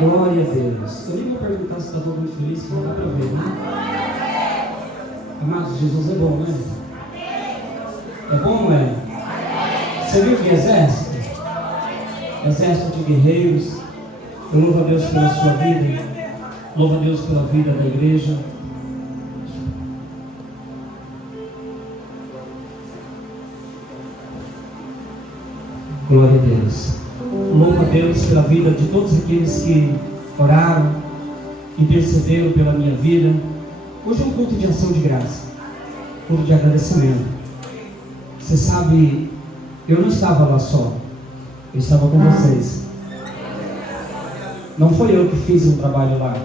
Glória a Deus. Eu nem vou perguntar se está todo mundo feliz, que não dá para ver, né? Amados, Jesus é bom, né? É bom, não é? Você viu que exército? Exército de guerreiros. Eu louvo a Deus pela sua vida. Louvo a Deus pela vida da igreja. Glória a Deus. Louvo a Deus pela vida de todos aqueles que oraram, intercederam pela minha vida. Hoje é um culto de ação de graça, culto de agradecimento. Você sabe, eu não estava lá só, eu estava com vocês. Não foi eu que fiz um trabalho lá,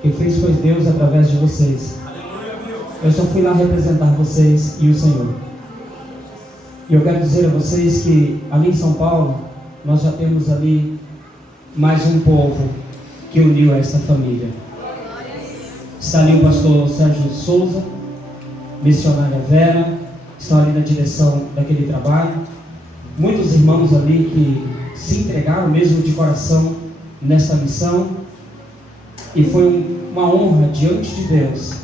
quem fez foi Deus através de vocês. Eu só fui lá representar vocês e o Senhor. E eu quero dizer a vocês que ali em São Paulo, nós já temos ali mais um povo que uniu esta família. Está ali o pastor Sérgio Souza, missionária Vera, estão ali na direção daquele trabalho. Muitos irmãos ali que se entregaram mesmo de coração nesta missão. E foi uma honra diante de Deus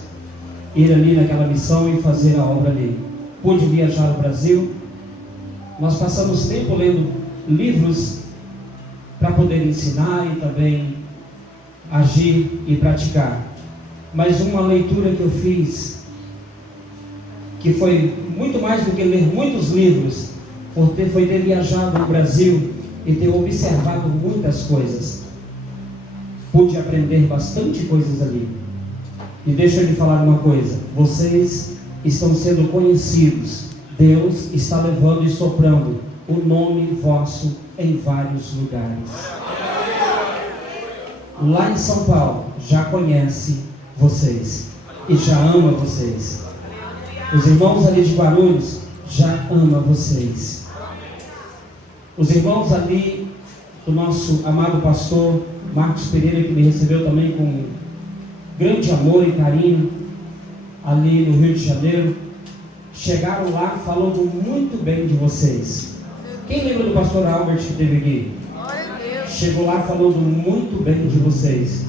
ir ali naquela missão e fazer a obra ali. Pude viajar ao Brasil. Nós passamos tempo lendo livros para poder ensinar e também agir e praticar. Mas uma leitura que eu fiz, que foi muito mais do que ler muitos livros, foi ter viajado no Brasil e ter observado muitas coisas. Pude aprender bastante coisas ali. E deixa eu lhe falar uma coisa: vocês estão sendo conhecidos. Deus está levando e soprando o nome vosso em vários lugares. Lá em São Paulo já conhece vocês e já ama vocês. Os irmãos ali de Guarulhos já amam vocês. Os irmãos ali do nosso amado pastor Marcos Pereira, que me recebeu também com grande amor e carinho ali no Rio de Janeiro, chegaram lá falando muito bem de vocês. Quem lembra do pastor Albert que teve aqui? Chegou lá falando muito bem de vocês.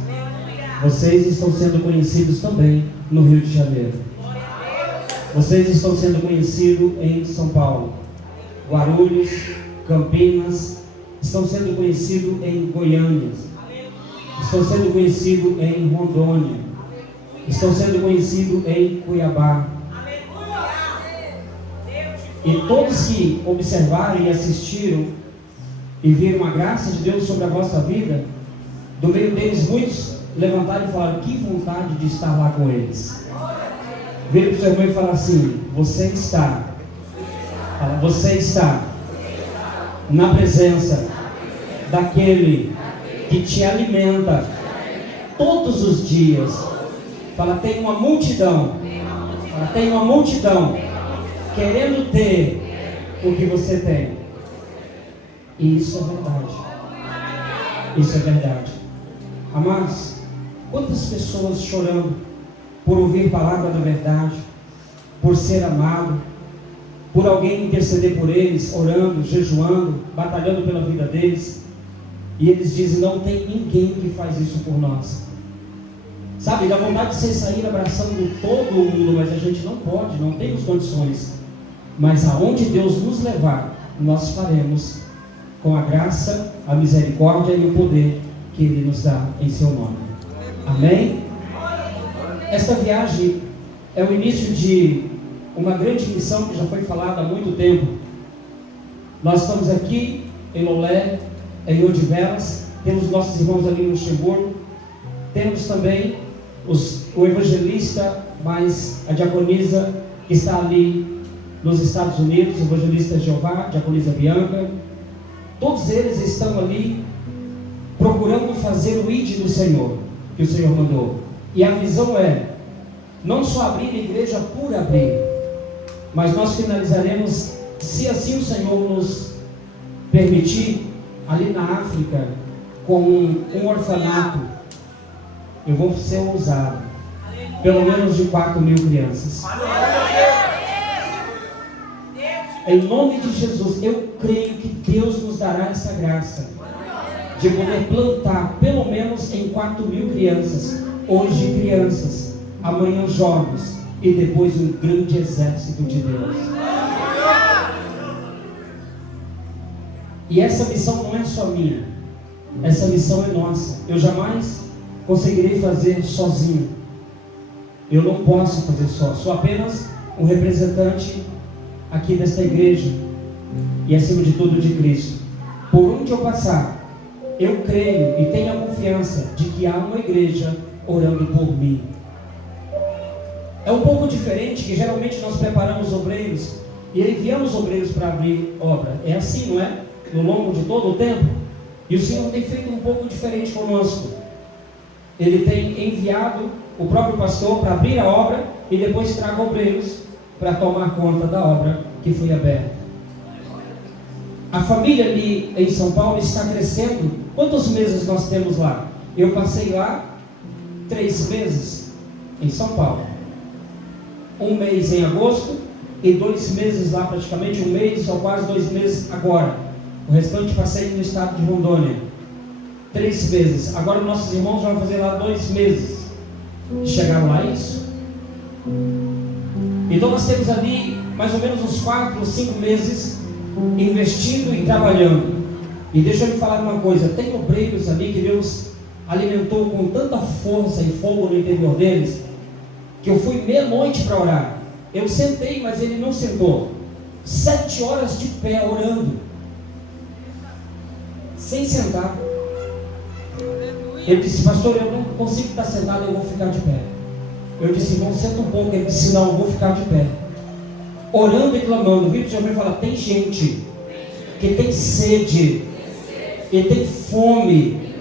Vocês estão sendo conhecidos também no Rio de Janeiro. Vocês estão sendo conhecidos em São Paulo, Guarulhos, Campinas, estão sendo conhecidos em Goiânia, estão sendo conhecidos em Rondônia, estão sendo conhecidos em Cuiabá. E todos que observaram e assistiram e viram a graça de Deus sobre a vossa vida, do meio deles muitos levantaram e falaram: que vontade de estar lá com eles. Vira para o seu irmão e fala assim: você está na presença daquele que te alimenta todos os dias. Fala: tem uma multidão. Fala: tem uma multidão querendo ter o que você tem. E isso é verdade. Isso é verdade. Amados, quantas pessoas chorando por ouvir palavra da verdade, por ser amado, por alguém interceder por eles, orando, jejuando, batalhando pela vida deles, e eles dizem: não tem ninguém que faz isso por nós. Sabe, dá vontade de você sair abraçando todo mundo, mas a gente não pode, não temos condições. Mas aonde Deus nos levar, nós faremos com a graça, a misericórdia e o poder que Ele nos dá em seu nome. Amém? Esta viagem é o início de uma grande missão que já foi falada há muito tempo. Nós estamos aqui em Lolé, em Odivelas, temos nossos irmãos ali em Luxemburgo, temos também o evangelista, mas a diaconisa que está ali nos Estados Unidos, o evangelista Jeová, a diaconisa Bianca. Todos eles estão ali procurando fazer o ID do Senhor, que o Senhor mandou. E a visão é não só abrir a igreja por abrir, mas nós finalizaremos, se assim o Senhor nos permitir, ali na África, com um orfanato. Eu vou ser ousado, pelo menos de 4.000 crianças. Em nome de Jesus, eu creio que Deus nos dará essa graça de poder plantar pelo menos em 4.000 crianças. Hoje crianças, amanhã jovens e depois um grande exército de Deus. E essa missão não é só minha, essa missão é nossa. Eu jamais conseguirei fazer sozinho. Eu não posso fazer só. Sou apenas um representante aqui desta igreja e acima de tudo de Cristo. Por onde eu passar, eu creio e tenho a confiança de que há uma igreja orando por mim. É um pouco diferente, que geralmente nós preparamos obreiros e enviamos obreiros para abrir obra. É assim, não é? No longo de todo o tempo. E o Senhor tem feito um pouco diferente conosco. Ele tem enviado o próprio pastor para abrir a obra e depois traga obreiros para tomar conta da obra que foi aberta. A família ali em São Paulo está crescendo. Quantos meses nós temos lá? Eu passei lá 3 meses em São Paulo. 1 mês em agosto e 2 meses lá, praticamente 1 mês ou quase 2 meses agora. O restante passei no estado de Rondônia. 3 meses. Agora nossos irmãos vão fazer lá 2 meses. Chegaram lá isso. Então nós temos ali mais ou menos uns 4 ou 5 meses investindo e trabalhando. E deixa eu lhe falar uma coisa, tem obreiros ali que Deus alimentou com tanta força e fogo no interior deles, que eu fui meia-noite para orar. Eu sentei, mas ele não sentou. 7 horas de pé orando, sem sentar. Ele disse: pastor, eu não consigo estar sentado, eu vou ficar de pé. Eu disse: irmão, senta um pouco. Ele disse: não, eu vou ficar de pé. Orando e clamando. Viu? O Senhor me fala: tem gente que tem sede e tem fome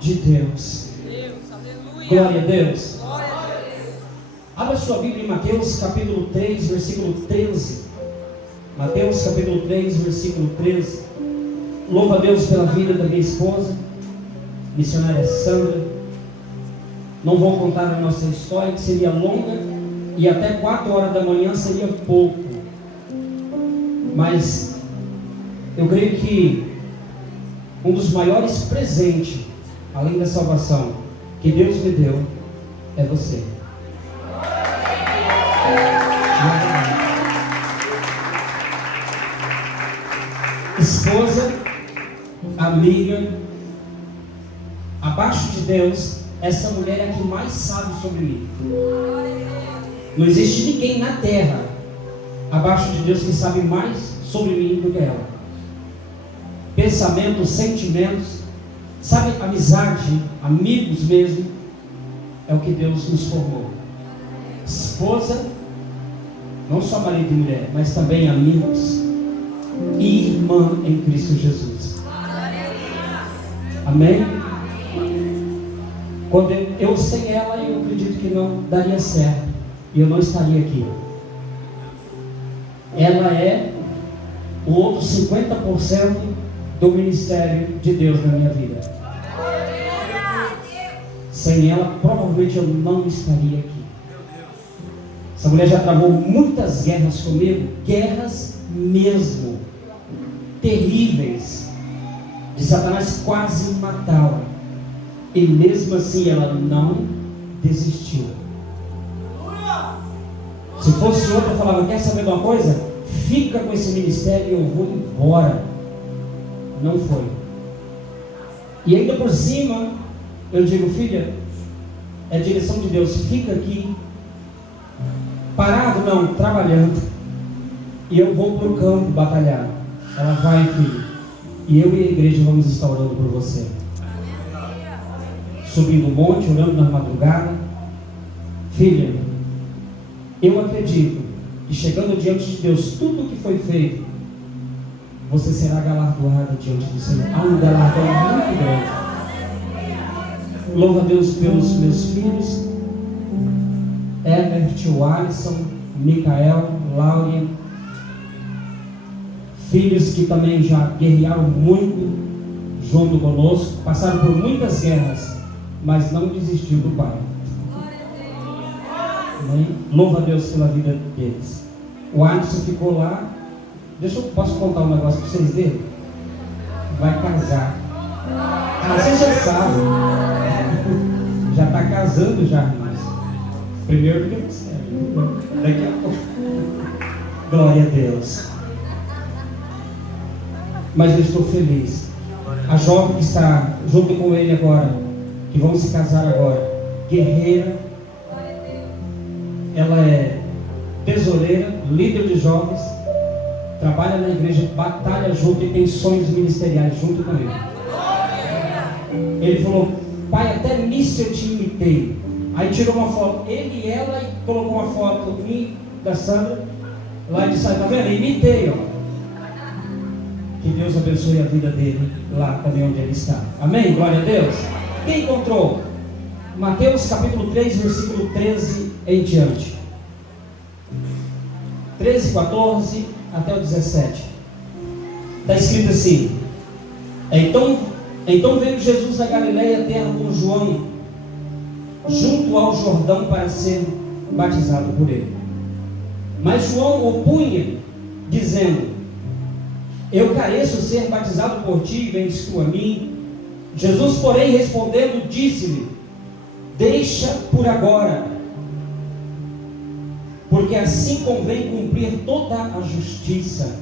de Deus. Glória a Deus. Abra sua Bíblia em Mateus capítulo 3, versículo 13. Mateus capítulo 3, versículo 13. Louvo a Deus pela vida da minha esposa, missionária Sandra. Não vou contar a nossa história, que seria longa, e até 4 horas da manhã seria pouco. Mas eu creio que um dos maiores presentes, além da salvação, que Deus me deu, é você. Esposa, amiga, abaixo de Deus, essa mulher é a que mais sabe sobre mim. Não existe ninguém na terra abaixo de Deus que sabe mais sobre mim do que ela. Pensamentos, sentimentos, sabe, amizade, amigos mesmo, é o que Deus nos formou. Esposa, não só marido e mulher, mas também amigos e irmã em Cristo Jesus. Amém? Quando eu sem ela, eu acredito que não daria certo e eu não estaria aqui. Ela é o outro 50% do ministério de Deus na minha vida. Sem ela, provavelmente eu não estaria aqui. Essa mulher já travou muitas guerras comigo, guerras mesmo, terríveis, de Satanás quase matá-la, e mesmo assim ela não desistiu. Se fosse outra, eu falava: quer saber de uma coisa? Fica com esse ministério e eu vou embora. Não foi. E ainda por cima, eu digo: filha, é direção de Deus, fica aqui. Parado? Não, trabalhando. E eu vou para o campo batalhar. Ela vai, filho. E eu e a igreja vamos estar orando por você. Subindo o monte, orando na madrugada. Filha, eu acredito que chegando diante de Deus, tudo que foi feito, você será galardoada diante do Senhor. Há um galardão muito grande. Louvo a Deus pelos meus filhos, Herbert, Alisson, Micael, Laura, filhos que também já guerrearam muito junto conosco, passaram por muitas guerras, mas não desistiu do Pai. Amém? Louvo a Deus pela vida deles. O Alisson ficou lá. Posso contar um negócio para vocês verem? Vai casar. Ah, você já sabe. Já está casando já, irmãos. Primeiro do que você. Daqui a pouco. Glória a Deus. Mas eu estou feliz. A jovem que está junto com ele agora, que vão se casar agora, guerreira, ela é tesoureira, líder de jovens, trabalha na igreja, batalha junto e tem sonhos ministeriais junto com ele. Ele falou: pai, até nisso eu te imitei. Aí tirou uma foto, ele e ela, e colocou uma foto minha, da Sandra, lá e disse: tá vendo? Imitei, ó. Que Deus abençoe a vida dele lá também onde ele está. Amém? Glória a Deus. Quem encontrou? Mateus capítulo 3, versículo 13 em diante. 13, 14 até o 17. Está escrito assim: Então veio Jesus da Galileia, terra com João, junto ao Jordão, para ser batizado por ele. Mas João opunha, dizendo: eu careço ser batizado por ti, vens tu a mim? Jesus, porém, respondendo, disse-lhe: deixa por agora, porque assim convém cumprir toda a justiça.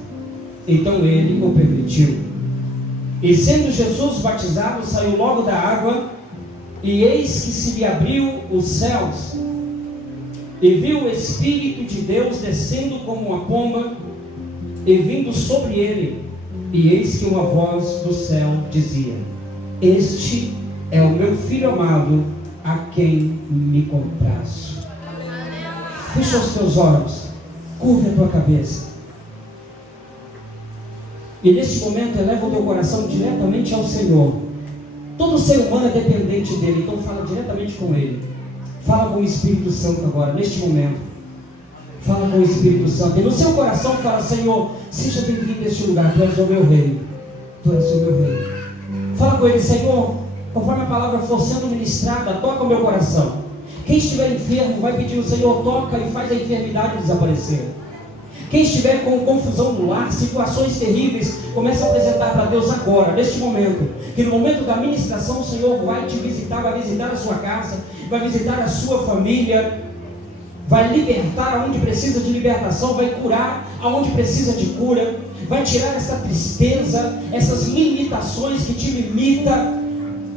Então ele o permitiu. E sendo Jesus batizado, saiu logo da água, e eis que se lhe abriu os céus, e viu o Espírito de Deus descendo como uma pomba, e vindo sobre ele, e eis que uma voz do céu dizia: este é o meu Filho amado, a quem me comprazo. Fecha os teus olhos, curva a tua cabeça, e neste momento eleva o teu coração diretamente ao Senhor. Todo ser humano é dependente dele, então fala diretamente com ele. Fala com o Espírito Santo agora, neste momento. Fala com o Espírito Santo, e no seu coração fala: Senhor, seja bem-vindo a este lugar, tu és o meu rei, tu és o meu rei. Fala com ele: Senhor, conforme a palavra for sendo ministrada, toca o meu coração. Quem estiver enfermo vai pedir ao Senhor: toca e faz a enfermidade desaparecer. Quem estiver com confusão no lar, situações terríveis, começa a apresentar para Deus agora, neste momento, que no momento da ministração o Senhor vai te visitar, vai visitar a sua casa, vai visitar a sua família, vai libertar aonde precisa de libertação, vai curar aonde precisa de cura, vai tirar essa tristeza, essas limitações que te limitam.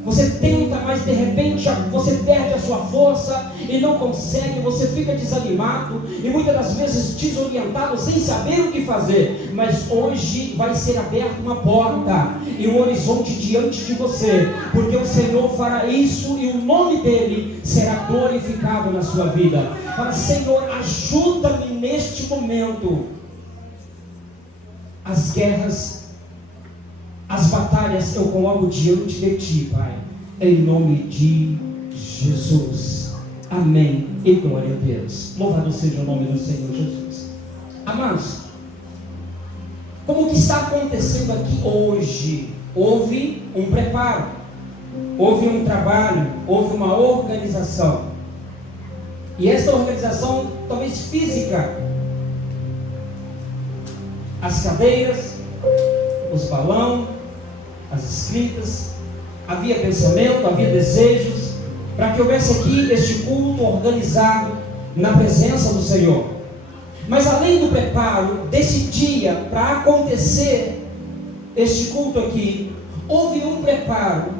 Você tenta, mas de repente você perde a sua força e não consegue, você fica desanimado e muitas das vezes desorientado, sem saber o que fazer. Mas hoje vai ser aberta uma porta e um horizonte diante de você, porque o Senhor fará isso e o nome dele será glorificado na sua vida. Fala: Senhor, ajuda-me neste momento. As guerras, as batalhas eu coloco diante de ti, Pai, em nome de Jesus. Amém e glória a Deus. Louvado seja o nome do Senhor Jesus. Amados, como que está acontecendo aqui hoje? Houve um preparo, houve um trabalho, houve uma organização. E esta organização, talvez física, as cadeiras, os balões, as escritas, havia pensamento, havia desejos, para que houvesse aqui este culto organizado na presença do Senhor. Mas além do preparo desse dia para acontecer este culto aqui, houve um preparo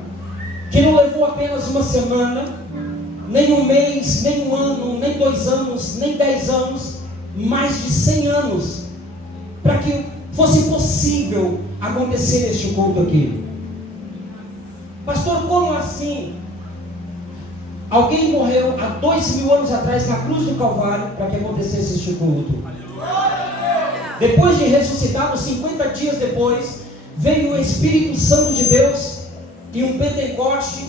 que não levou apenas uma semana, nem um mês, nem um ano, nem 2 anos, nem 10 anos, mais de 100 anos, para que fosse possível acontecer este culto aqui. Pastor, como assim? Alguém morreu há 2000 anos atrás na cruz do Calvário para que acontecesse este culto. Depois de ressuscitado, 50 dias depois, veio o Espírito Santo de Deus e um Pentecoste,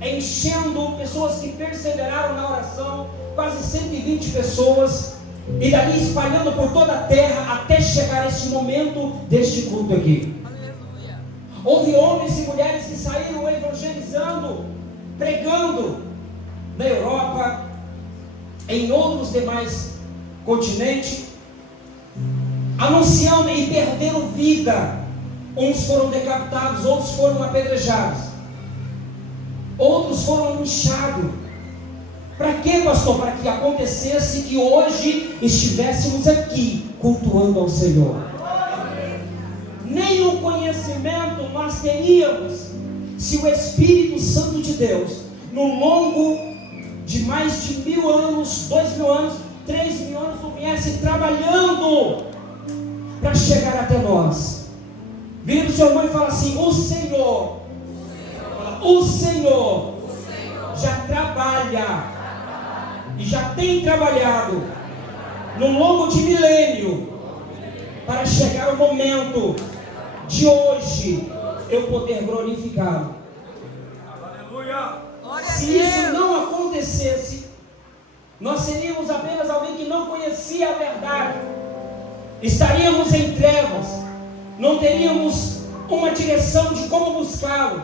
enchendo pessoas que perseveraram na oração, quase 120 pessoas, e dali espalhando por toda a terra até chegar este momento deste culto aqui. Houve homens e mulheres que saíram evangelizando, pregando na Europa, em outros demais continentes, anunciando e perderam vida. Uns foram decapitados, outros foram apedrejados. outros foram inchados. Para quê, pastor? Para que acontecesse que hoje estivéssemos aqui cultuando ao Senhor. Nem o conhecimento nós teríamos se o Espírito Santo de Deus, no longo de mais de 1000 anos, 2000 anos, 3000 anos, não viesse trabalhando para chegar até nós. Vira o seu irmão e fala assim: o Senhor já trabalha e já tem trabalhado no longo de milênio para chegar o momento de hoje eu poder glorificá-lo. Aleluia! Se isso não acontecesse, nós seríamos apenas alguém que não conhecia a verdade, estaríamos em trevas, não teríamos uma direção de como buscá-lo.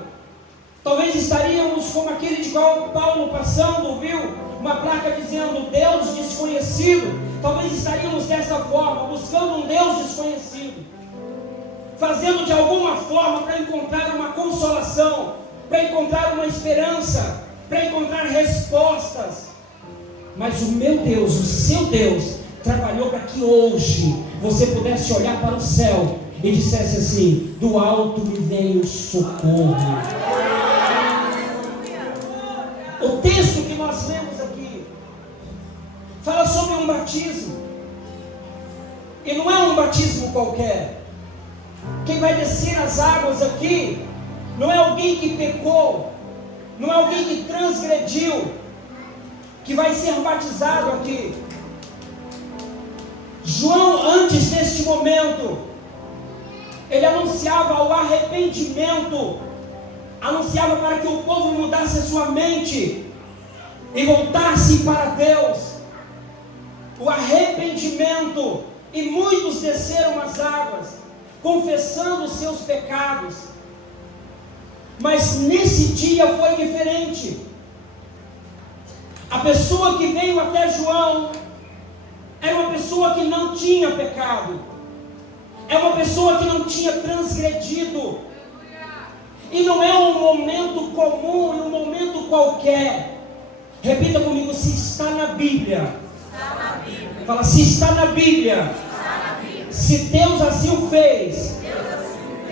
Talvez estaríamos como aquele de qual Paulo passando, viu? Uma placa dizendo Deus desconhecido. Talvez estaríamos dessa forma, buscando um Deus desconhecido, fazendo de alguma forma para encontrar uma consolação, para encontrar uma esperança, para encontrar respostas. Mas o meu Deus, o seu Deus, trabalhou para que hoje você pudesse olhar para o céu e dissesse assim: do alto me vem o socorro. O texto que nós lemos aqui fala sobre um batismo, e não é um batismo qualquer. Quem vai descer as águas aqui não é alguém que pecou, não é alguém que transgrediu, que vai ser batizado aqui. João, antes deste momento, ele anunciava o arrependimento, anunciava para que o povo mudasse a sua mente e voltasse para Deus. O arrependimento, e muitos desceram as águas, confessando os seus pecados. Mas nesse dia foi diferente. A pessoa que veio até João era uma pessoa que não tinha pecado, é uma pessoa que não tinha transgredido. E não é um momento comum, é um momento qualquer. Repita comigo: se está na Bíblia. Fala: se está na Bíblia. Se Deus assim o fez,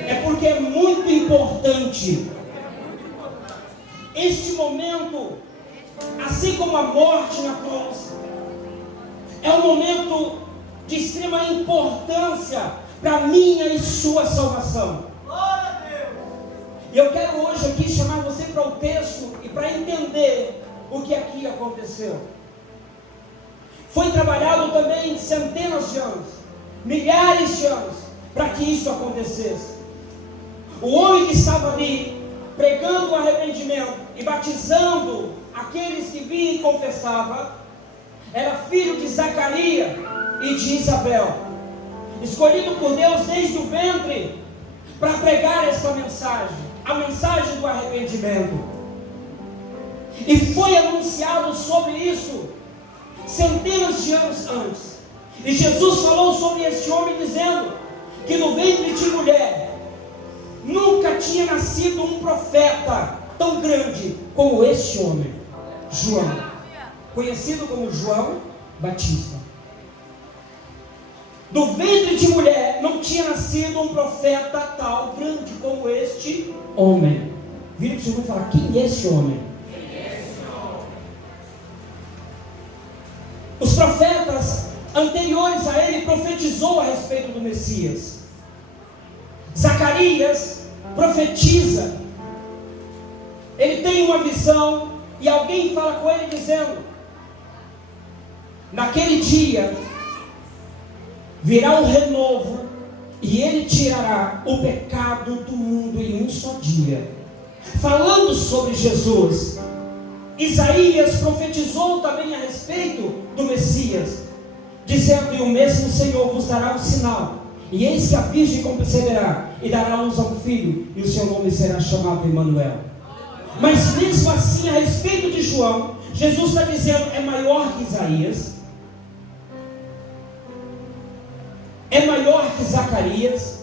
é porque é muito importante. Este momento, assim como a morte na cruz, é um momento de extrema importância para minha e sua salvação. E eu quero hoje aqui chamar você para o texto e para entender o que aqui aconteceu. Foi trabalhado também centenas de anos, milhares de anos, para que isso acontecesse. O homem que estava ali, pregando o arrependimento e batizando aqueles que vinham e confessavam, era filho de Zacarias e de Isabel, escolhido por Deus desde o ventre para pregar esta mensagem, a mensagem do arrependimento. E foi anunciado sobre isso centenas de anos antes. E Jesus falou sobre este homem dizendo que no ventre de mulher nunca tinha nascido um profeta tão grande como este homem, João, conhecido como João Batista. Do ventre de mulher não tinha nascido um profeta tal grande como este homem. Vira para o Senhor e fala: quem é esse homem? Os profetas anteriores a ele profetizou a respeito do Messias. Zacarias profetiza, ele tem uma visão e alguém fala com ele dizendo: naquele dia virá um renovo e ele tirará o pecado do mundo em um só dia. Falando sobre Jesus, Isaías profetizou também a respeito do Messias, dizendo: e o mesmo Senhor vos dará um sinal, e eis que a virgem conceberá e dará à luz a um filho, e o seu nome será chamado Emanuel. Mas mesmo assim, a respeito de João, Jesus está dizendo: é maior que Isaías, é maior que Zacarias,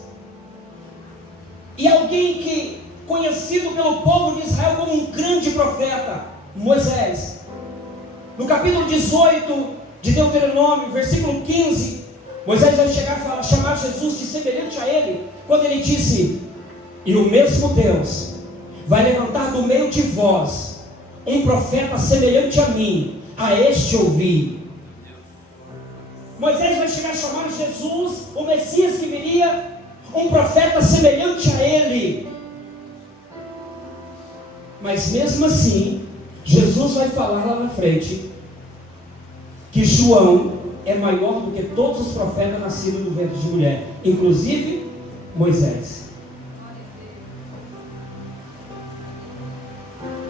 e alguém que conhecido pelo povo de Israel como um grande profeta. profeta, Moisés. No capítulo 18 de Deuteronômio, versículo 15, Moisés vai chegar a chamar Jesus de semelhante a ele, quando ele disse: e o mesmo Deus vai levantar do meio de vós um profeta semelhante a mim, a este ouvi. Moisés vai chegar a chamar Jesus, o Messias que viria, um profeta semelhante a ele. Mas mesmo assim, Jesus vai falar lá na frente que João é maior do que todos os profetas nascidos do ventre de mulher, inclusive Moisés.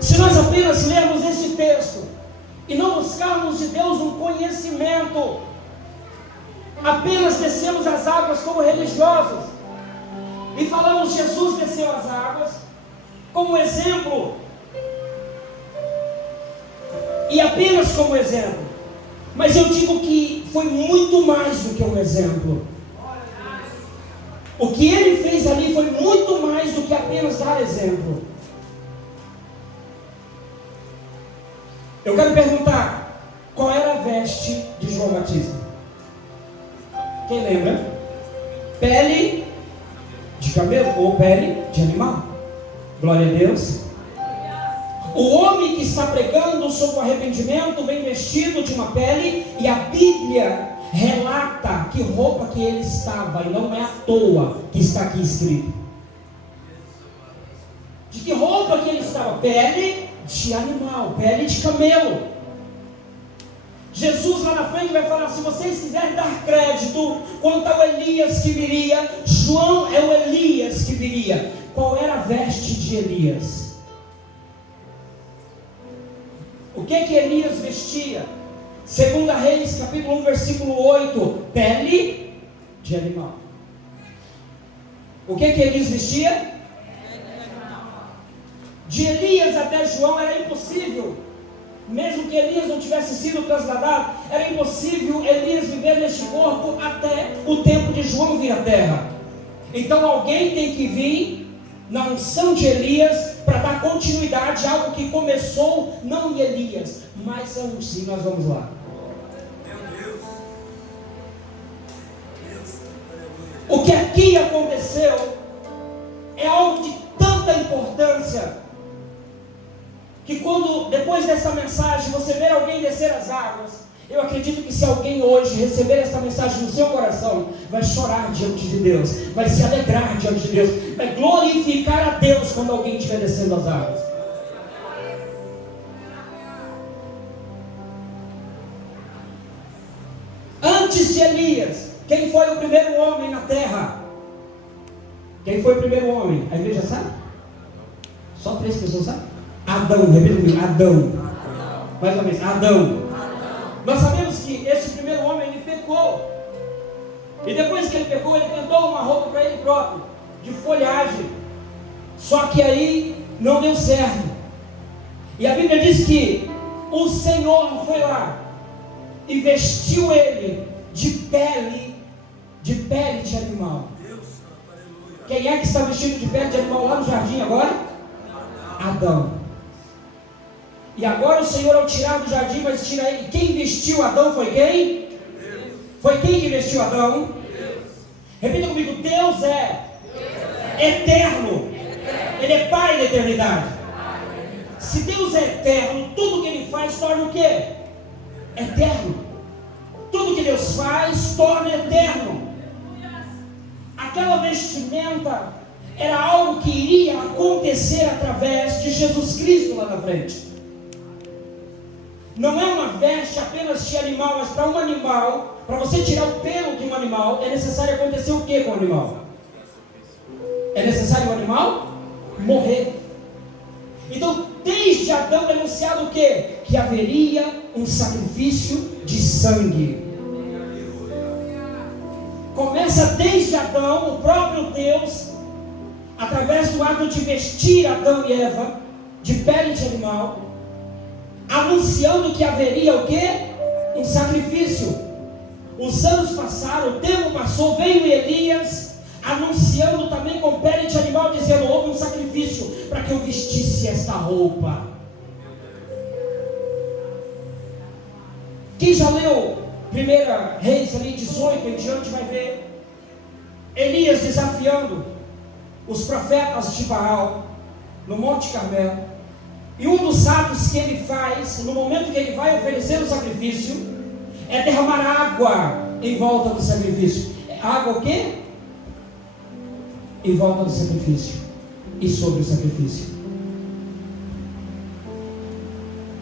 Se nós apenas lermos este texto e não buscarmos de Deus um conhecimento, apenas descemos as águas como religiosos e falamos Jesus desceu as águas como exemplo, e apenas como exemplo, mas eu digo que foi muito mais do que um exemplo. O que ele fez ali foi muito mais do que apenas dar exemplo. Eu quero perguntar, qual era a veste de João Batista? Quem lembra? Pele de camelo ou pele de animal? Glória a Deus. O homem que está pregando sobre o arrependimento vem vestido de uma pele, e a Bíblia relata que roupa que ele estava, e não é à toa que está aqui escrito. De que roupa que ele estava? Pele de animal, pele de camelo. Jesus lá na frente vai falar: se vocês quiserem dar crédito quanto ao Elias que viria, João é o Elias que viria. Qual era a veste de Elias? O que Elias vestia? 2 Reis, capítulo 1, versículo 8, pele de animal. O que Elias vestia? De Elias até João era impossível, mesmo que Elias não tivesse sido trasladado, era impossível Elias viver neste corpo até o tempo de João vir à terra. Então alguém tem que vir na unção de Elias para dar continuidade a algo que começou não em Elias, mas antes. E nós vamos lá. O que aqui aconteceu é algo de tanta importância que quando depois dessa mensagem você ver alguém descer as águas, eu acredito que se alguém hoje receber essa mensagem no seu coração, vai chorar diante de Deus, vai se alegrar diante de Deus, vai glorificar a Deus quando alguém estiver descendo as águas. Antes de Elias, quem foi o primeiro homem na terra? Quem foi o primeiro homem? A igreja sabe? Só 3 pessoas sabem? Adão, repita comigo, Adão. Mais uma vez, Adão. Nós sabemos que este primeiro homem, ele pecou. E depois que ele pecou, ele tentou uma roupa para ele próprio, de folhagem. Só que aí não deu certo. E a Bíblia diz que o Senhor foi lá e vestiu ele de pele de animal. Quem é que está vestido de pele de animal lá no jardim agora? Adão. E agora o Senhor, ao tirar do jardim, vai tirar ele. Quem vestiu Adão foi quem? Deus. Foi quem que vestiu Adão? Deus. Repita comigo: Deus é eterno. Ele é Pai da eternidade. Se Deus é eterno, tudo que Ele faz torna o quê? Eterno. Tudo que Deus faz torna eterno. Aquela vestimenta era algo que iria acontecer através de Jesus Cristo lá na frente. Não é uma veste apenas de animal, mas para um animal, para você tirar o pelo de um animal, é necessário acontecer o que com o animal? É necessário o animal morrer. Então, desde Adão é anunciado o que? Que haveria um sacrifício de sangue. Começa desde Adão, o próprio Deus, através do ato de vestir Adão e Eva de pele de animal, anunciando que haveria o quê? Um sacrifício. Os anos passaram, o tempo passou, veio Elias, anunciando também com pele de animal, dizendo: houve um sacrifício para que eu vestisse esta roupa. Quem já leu 1 Reis ali 18 em diante vai ver Elias desafiando os profetas de Baal no Monte Carmelo. E um dos atos que ele faz no momento que ele vai oferecer o sacrifício é derramar água em volta do sacrifício. Água o quê? Em volta do sacrifício e sobre o sacrifício.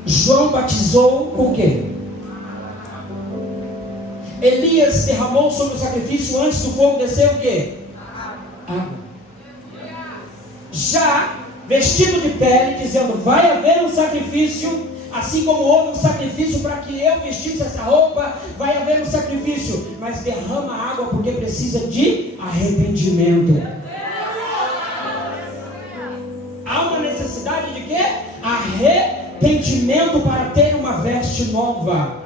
João batizou com o quê? Elias derramou sobre o sacrifício antes do fogo descer o quê? Água. Já vestido de pele, dizendo: vai haver um sacrifício, assim como houve um sacrifício para que eu vestisse essa roupa, vai haver um sacrifício, mas derrama água porque precisa de arrependimento. Há uma necessidade de quê? Arrependimento para ter uma veste nova.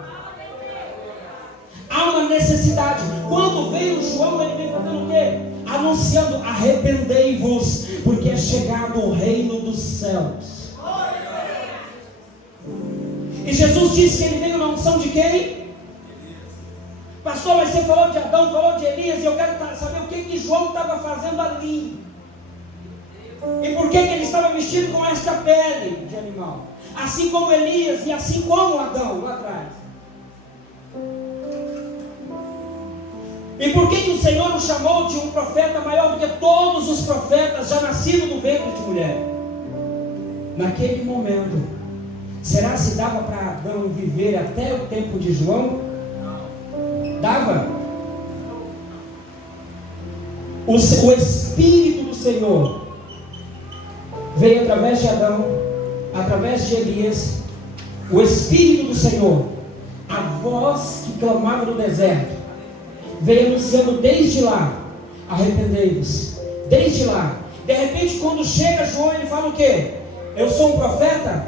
Há uma necessidade. Quando veio João, ele veio fazendo o quê? Anunciando: arrependei-vos, porque é chegado o reino dos céus. E Jesus disse que ele veio na unção de quem? Pastor, mas você falou de Adão, falou de Elias, e eu quero saber o que João estava fazendo ali. E por que ele estava vestido com esta pele de animal? Assim como Elias e assim como Adão lá atrás. E por que o Senhor o chamou de um profeta maior do que todos os profetas já nascidos do ventre de mulher? Naquele momento, será se dava para Adão viver até o tempo de João? Dava? O Espírito do Senhor veio através de Adão, através de Elias. O Espírito do Senhor, a voz que clamava no deserto, veio anunciando desde lá: arrependei-vos. Desde lá. De repente, quando chega João, ele fala o quê? Eu sou um profeta?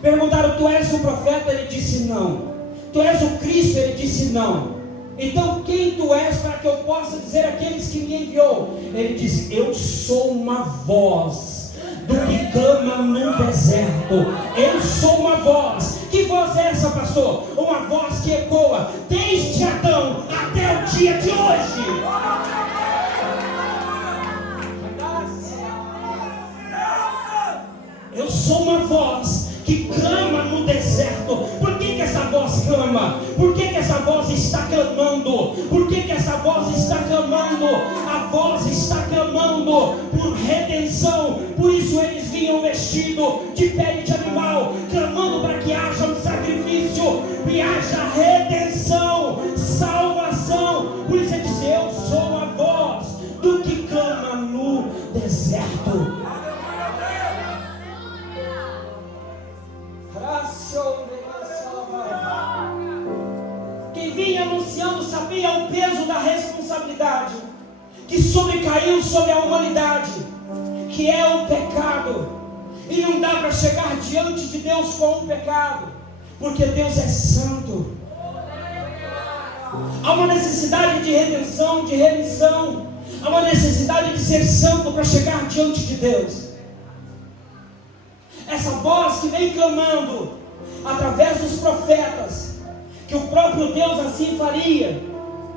Perguntaram: tu és um profeta? Ele disse: não. Tu és o Cristo? Ele disse: não. Então quem tu és para que eu possa dizer àqueles que me enviou? Ele disse: eu sou uma voz do que clama no deserto. Eu sou uma voz. Que voz é essa, pastor? Uma voz que ecoa desde Adão até o dia de hoje. Eu sou uma voz que clama no deserto. Por que essa voz clama? Por que essa voz está clamando? Por que essa voz está clamando? A voz está clamando por redenção. Por isso eles vinham vestidos de pele de animal, clamando para que haja um sacrifício e haja redenção, salvação. Por isso ele diz: eu sou a voz do que clama no deserto. Quem vinha anunciando sabia o peso da responsabilidade que sobrecaiu sobre a humanidade, que é o pecado. E não dá para chegar diante de Deus com o pecado, porque Deus é santo. Há uma necessidade de redenção, de remissão. Há uma necessidade de ser santo para chegar diante de Deus. Essa voz que vem clamando através dos profetas, que o próprio Deus assim faria,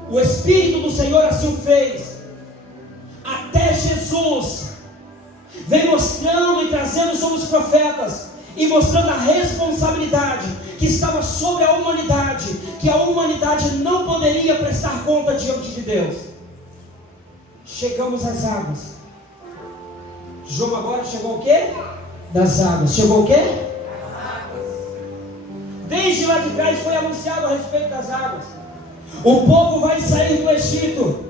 o Espírito do Senhor assim fez, até Jesus vem mostrando e trazendo sobre os profetas, e mostrando a responsabilidade que estava sobre a humanidade, que a humanidade não poderia prestar conta diante de Deus. Chegamos às águas. João agora chegou o quê? Das águas. Chegou o quê? Desde lá de trás foi anunciado a respeito das águas. O povo vai sair do Egito,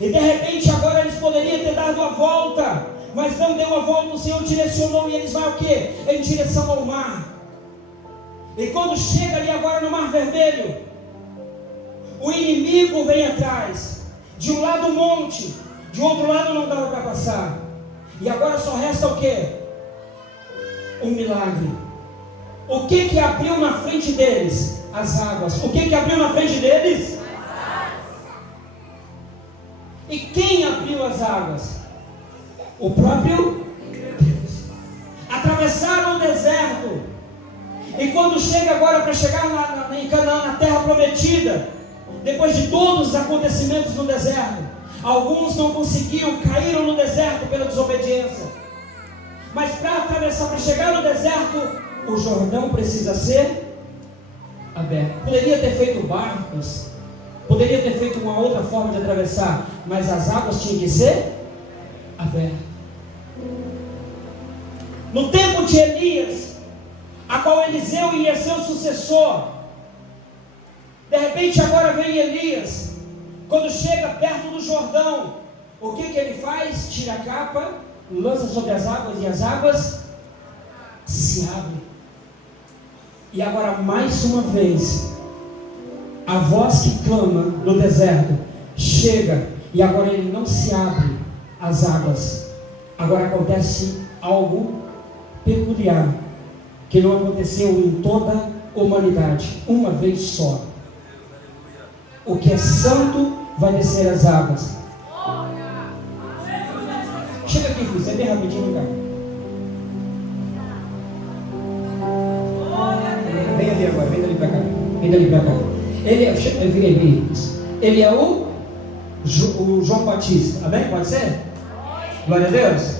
e de repente agora eles poderiam ter dado a volta, mas não deu a volta. O Senhor direcionou, e eles vão o quê? Em direção ao mar. E quando chega ali agora no Mar Vermelho, o inimigo vem atrás. De um lado o monte, de outro lado não dava para passar. E agora só resta o quê? Um milagre. O que abriu na frente deles? As águas. O que abriu na frente deles? E quem abriu as águas? O próprio Deus. Atravessaram o deserto. E quando chega agora para chegar em Canaã, na terra prometida, depois de todos os acontecimentos no deserto, alguns não conseguiam, caíram no deserto pela desobediência. Mas para atravessar, para chegar no deserto, o Jordão precisa ser aberto. Poderia ter feito barcos, poderia ter feito uma outra forma de atravessar, mas as águas tinham que ser abertas. No tempo de Elias, a qual Eliseu ia ser o sucessor, de repente agora vem Elias. Quando chega perto do Jordão, o que ele faz? Tira a capa, lança sobre as águas, e as águas se abrem. E agora mais uma vez, a voz que clama no deserto chega, e agora ele não se abre as águas. Agora acontece algo peculiar, que não aconteceu em toda a humanidade, uma vez só. O que é santo vai descer as águas. Chega aqui, filho, você vem rapidinho, cara. Vem ali agora, vem dali pra cá. Vem dali pra cá. Ele é o João Batista, amém? Pode ser? Glória a Deus.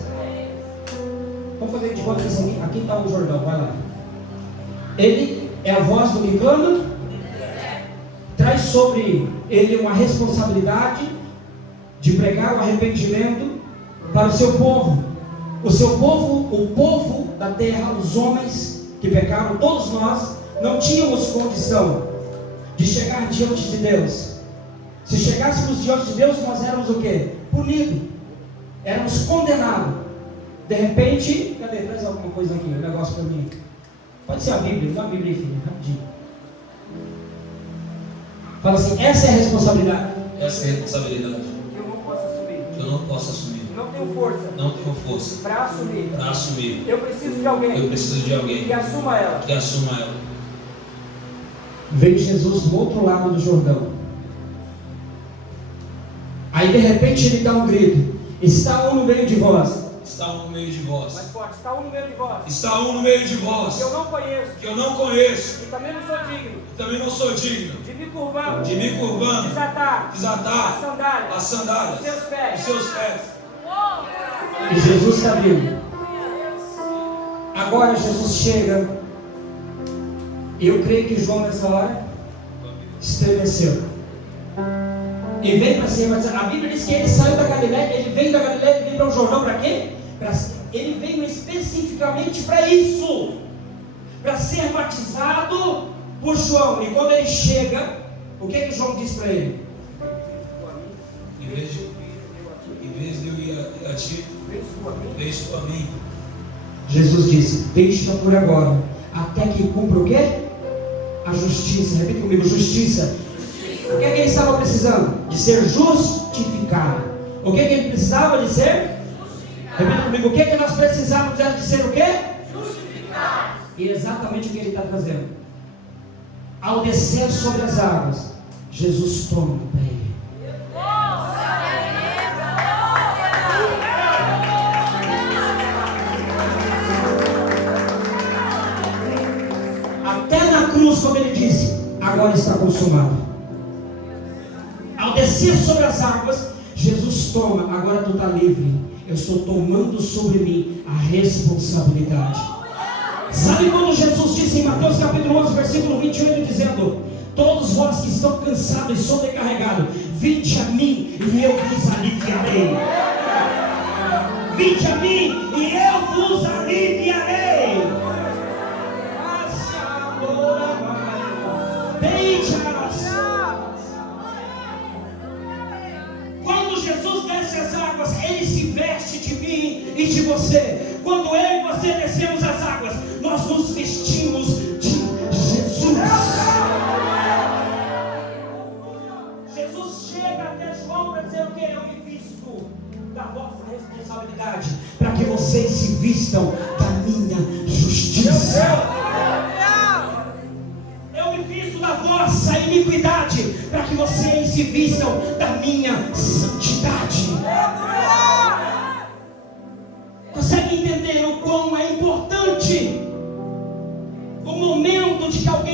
Vamos fazer de conta que aqui está o Jordão, vai lá. Ele é a voz do que clama. Traz sobre ele uma responsabilidade de pregar o arrependimento para o seu povo. O seu povo, o povo da terra, os homens que pecaram, todos nós, não tínhamos condição de chegar diante de Deus. Se chegássemos diante de Deus, nós éramos o quê? Punidos. Éramos condenados. De repente, cadê? Traz alguma coisa aqui, um negócio para mim. Pode ser a Bíblia, dá a Bíblia aí, filho, rapidinho. Fala assim, essa é a responsabilidade. Essa é a responsabilidade. Que eu não posso assumir. Que eu não posso assumir. Não tenho força. Não tenho força. Para assumir. Para assumir. Eu preciso de alguém. Eu preciso de alguém que assuma ela. que assuma ela. Veio Jesus do outro lado do Jordão. Aí de repente ele dá um grito. Está um no meio de vós. Está um no meio de vós. Mais forte. Está um no meio de vós. Está um no meio de vós. Que eu não conheço. Que eu não conheço. E também não sou digno. Também não sou digno. De me curvando. De me curvando. Desatar. Desatar. As sandálias. Os Os seus pés. Os seus pés. E Jesus está vindo. Agora Jesus chega. Eu creio que João nessa hora estremeceu. E veio para cima. A Bíblia diz que ele saiu da Galileia. Ele veio da Galileia e veio para o Jordão para quê? Ele veio especificamente para isso. Para ser batizado por João. E quando ele chega, o que João diz para ele? Em vez de eu ir a ti, vejo tu a mim. Jesus disse, deixa por agora, até que cumpra o quê? A justiça. Repita comigo, justiça. O que ele estava precisando? De ser justificado. O que ele precisava de ser? Repita comigo, o que nós precisávamos de ser o quê? Justificado. E exatamente o que ele está fazendo. Ao descer sobre as águas, Jesus toma para ele. Até na cruz, como ele disse, agora está consumado. Ao descer sobre as águas, Jesus toma, agora tu está livre. Eu estou tomando sobre mim a responsabilidade. Sabe quando Jesus disse em Mateus capítulo 11, versículo 28, dizendo: todos vós que estão cansados e sobrecarregados, vinde a mim e eu vos aliviarei. Vinde a mim e eu vos aliviarei. Quando Jesus desce as águas, ele se veste de mim e de você. Quando eu e você descemos as águas, nós nos vestimos de Jesus. Jesus chega até João para dizer o que? Eu me visto da vossa responsabilidade, para que vocês se vistam da minha justiça. Eu me visto da vossa iniquidade, para que vocês se vistam da minha santidade. Consegue entender o quão é importante o momento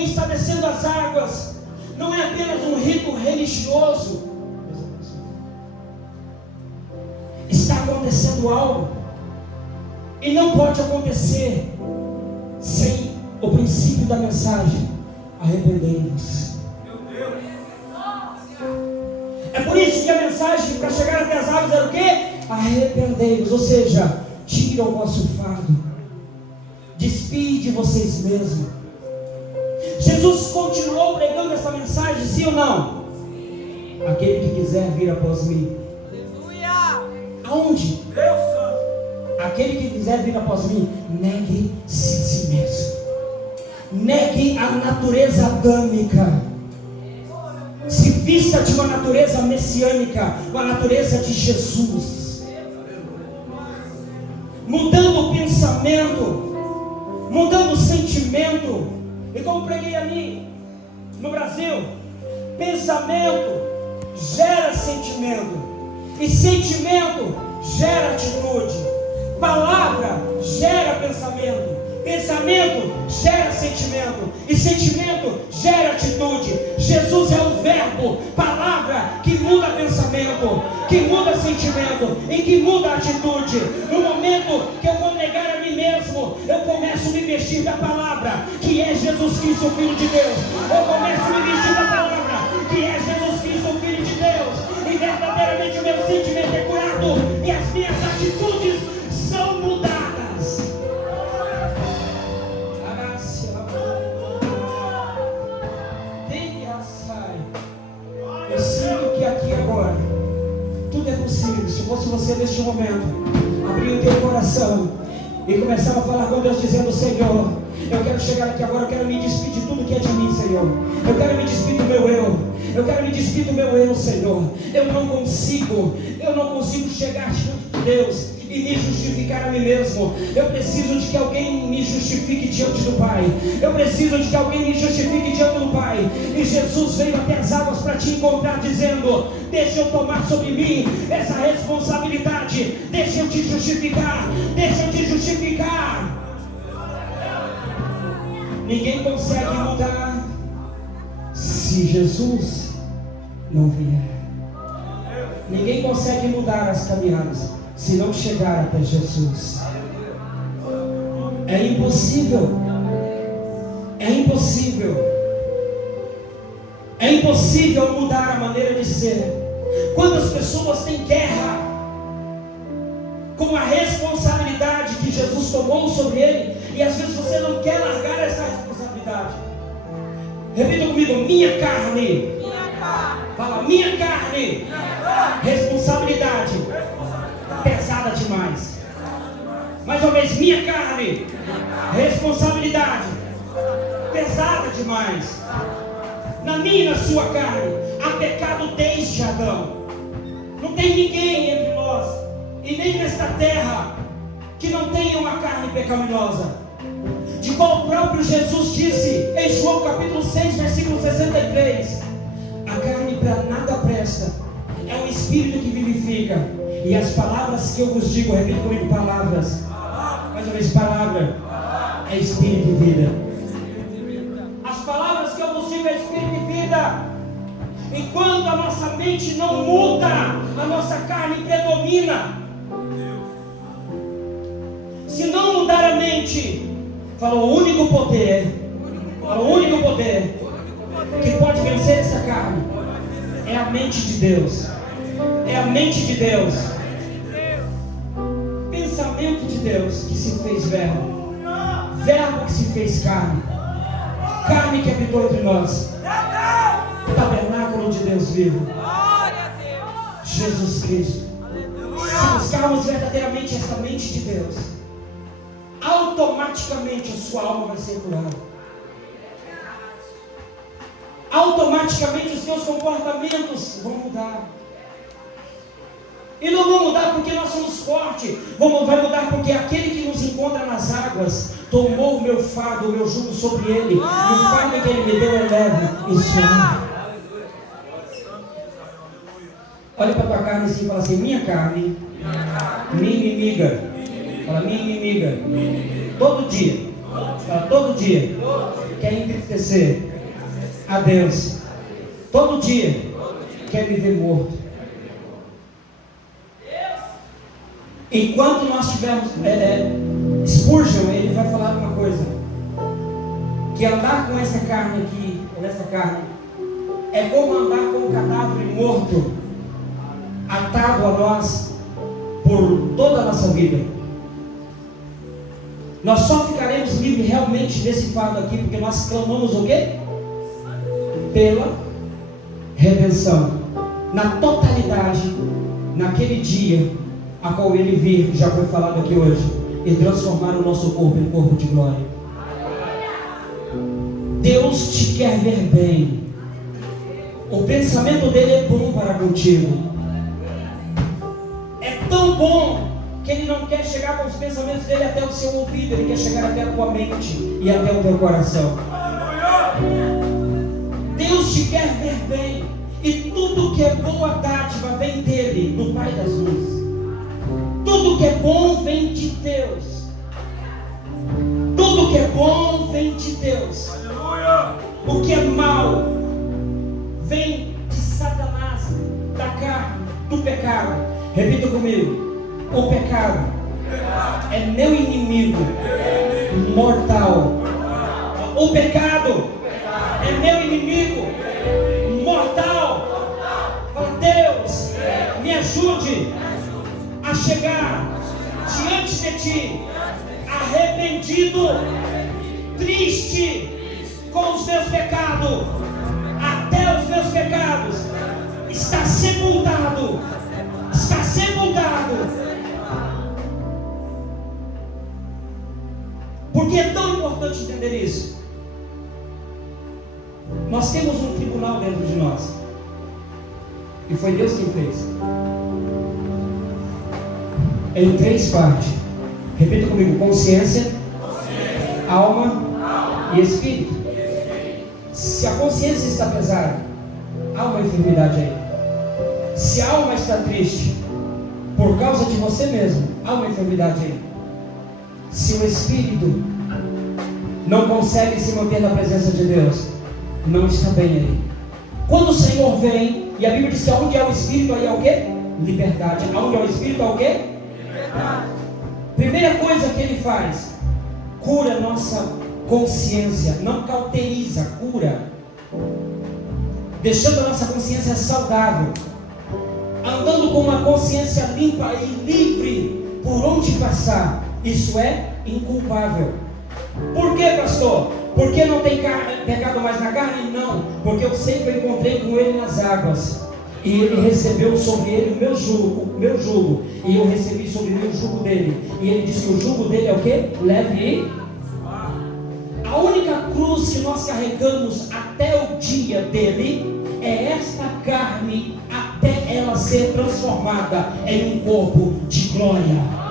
alguém está descendo as águas, não é apenas um rito religioso. Está acontecendo algo, e não pode acontecer sem o princípio da mensagem: arrependei-vos. É por isso que a mensagem para chegar até as águas era o quê? Arrependei-vos, ou seja, tira o vosso fardo, despide de vocês mesmos. Jesus continuou pregando essa mensagem, sim ou não? Sim. Aquele que quiser vir após mim. Aleluia! Aonde? Deus Santo. Aquele que quiser vir após mim, negue-se a si mesmo. Negue a natureza adâmica. Se vista de uma natureza messiânica, uma natureza de Jesus. Mudando o pensamento, mudando o sentimento. E como preguei ali no Brasil, pensamento gera sentimento, e sentimento gera atitude. Palavra gera pensamento, pensamento gera sentimento, e sentimento gera atitude. Jesus é o verbo, palavra que muda pensamento, que muda sentimento e que muda atitude. No momento que eu vou negar a mim mesmo, eu começo a me vestir da palavra, que é Jesus Cristo, o Filho de Deus. Eu começo a me vestir da palavra, que é Jesus Cristo, o Filho de Deus. E verdadeiramente o meu sentimento é curado, e as minhas atitudes são mudadas. Eu sinto que aqui agora tudo é possível. Se fosse você neste momento, abrir o teu coração e começar a falar com Deus, dizendo: Senhor, eu quero chegar aqui agora, eu quero me despedir de tudo que é de mim, Senhor. Eu quero me despedir do meu eu. Eu quero me despedir do meu eu, Senhor. Eu não consigo chegar diante de Deus e me justificar a mim mesmo. Eu preciso de que alguém me justifique diante do Pai. Eu preciso de que alguém me justifique diante do Pai. E Jesus veio até as águas para te encontrar, dizendo: deixa eu tomar sobre mim essa responsabilidade. Deixa eu te justificar. Deixa eu te justificar. Ninguém consegue mudar se Jesus não vier. Ninguém consegue mudar as caminhadas se não chegar até Jesus. É impossível. É impossível. É impossível mudar a maneira de ser. Quantas pessoas têm guerra com a responsabilidade que Jesus tomou sobre ele, e às vezes você não quer largar essa responsabilidade. Repita comigo: minha carne. Fala: minha carne. Responsabilidade pesada demais. Mais uma vez: minha carne. Responsabilidade pesada demais. Na minha e na sua carne há pecado desde Adão. Não tem ninguém entre nós e nem nesta terra que não tenha uma carne pecaminosa, de qual o próprio Jesus disse em João capítulo 6, versículo 63: a carne para nada presta, é o Espírito que vivifica. E as palavras que eu vos digo, repita comigo: palavras. Mais uma vez: palavra é Espírito e vida. As palavras que eu vos digo é Espírito e vida. Enquanto a nossa mente não muda, a nossa carne predomina. Se não mudar a mente, fala, o único poder que pode vencer essa carne é a mente de Deus. É a mente de Deus. Pensamento de Deus que se fez verbo. Verbo que se fez carne. Carne que habitou entre nós. Tabernáculo de Deus vivo. Jesus Cristo. Se buscarmos verdadeiramente esta mente de Deus, automaticamente a sua alma vai ser curada. Automaticamente os seus comportamentos vão mudar. E não vão mudar porque nós somos fortes. Vai mudar porque aquele que nos encontra nas águas tomou o meu fardo, o meu jugo sobre ele. E o fardo que ele me deu é leve e suave. Olha para a tua carne assim e fala assim: minha carne, minha inimiga. Fala: minha inimiga. Todo dia. Fala: todo dia. quer entristecer a Deus. Todo dia quer me ver morto. Enquanto nós tivermos Spurgeon, ele vai falar uma coisa, que andar com essa carne aqui, ou essa carne, é como andar com um cadáver morto, atado a nós por toda a nossa vida. Nós só ficaremos livres realmente desse fardo aqui, porque nós clamamos o quê? Pela redenção, na totalidade, naquele dia a qual ele vir, já foi falado aqui hoje, e transformar o nosso corpo em corpo de glória. Deus te quer ver bem. O pensamento dele é bom para contigo. É tão bom que ele não quer chegar com os pensamentos dele até o seu ouvido, ele quer chegar até a tua mente e até o teu coração. Deus te quer ver bem, e tudo que é boa dádiva vem dele, do Pai das luzes. Tudo que é bom vem de Deus. Tudo que é bom vem de Deus. O que é mal vem de Satanás, da carne, do pecado. Repita comigo: o pecado é meu inimigo mortal. O pecado é meu inimigo mortal. Fala: Deus, me ajude a chegar diante de ti, arrependido, triste com os meus pecados, até os meus pecados está sepultado, está sepultado. Por que é tão importante entender isso? Nós temos um tribunal dentro de nós, e foi Deus quem fez, em 3 partes. Repita comigo: consciência, alma e espírito. Se a consciência está pesada, há uma enfermidade aí. Se a alma está triste por causa de você mesmo, há uma enfermidade aí. Se o espírito não consegue se manter na presença de Deus, não está bem aí. Quando o Senhor vem, e a Bíblia diz que onde é o espírito, aí é o quê? Liberdade. Onde é o espírito, é o quê? Primeira coisa que ele faz: cura nossa consciência. Não cauteriza, cura, deixando a nossa consciência saudável, andando com uma consciência limpa e livre por onde passar. Isso é inculpável. Por que, pastor? Porque não tem pecado mais na carne? Não, porque eu sempre encontrei com ele nas águas, e ele recebeu sobre ele o meu jugo, e eu recebi sobre mim o jugo dele. E ele disse que o jugo dele é o quê? Leve e... A única cruz que nós carregamos até o dia dele é esta carne, até ela ser transformada em um corpo de glória.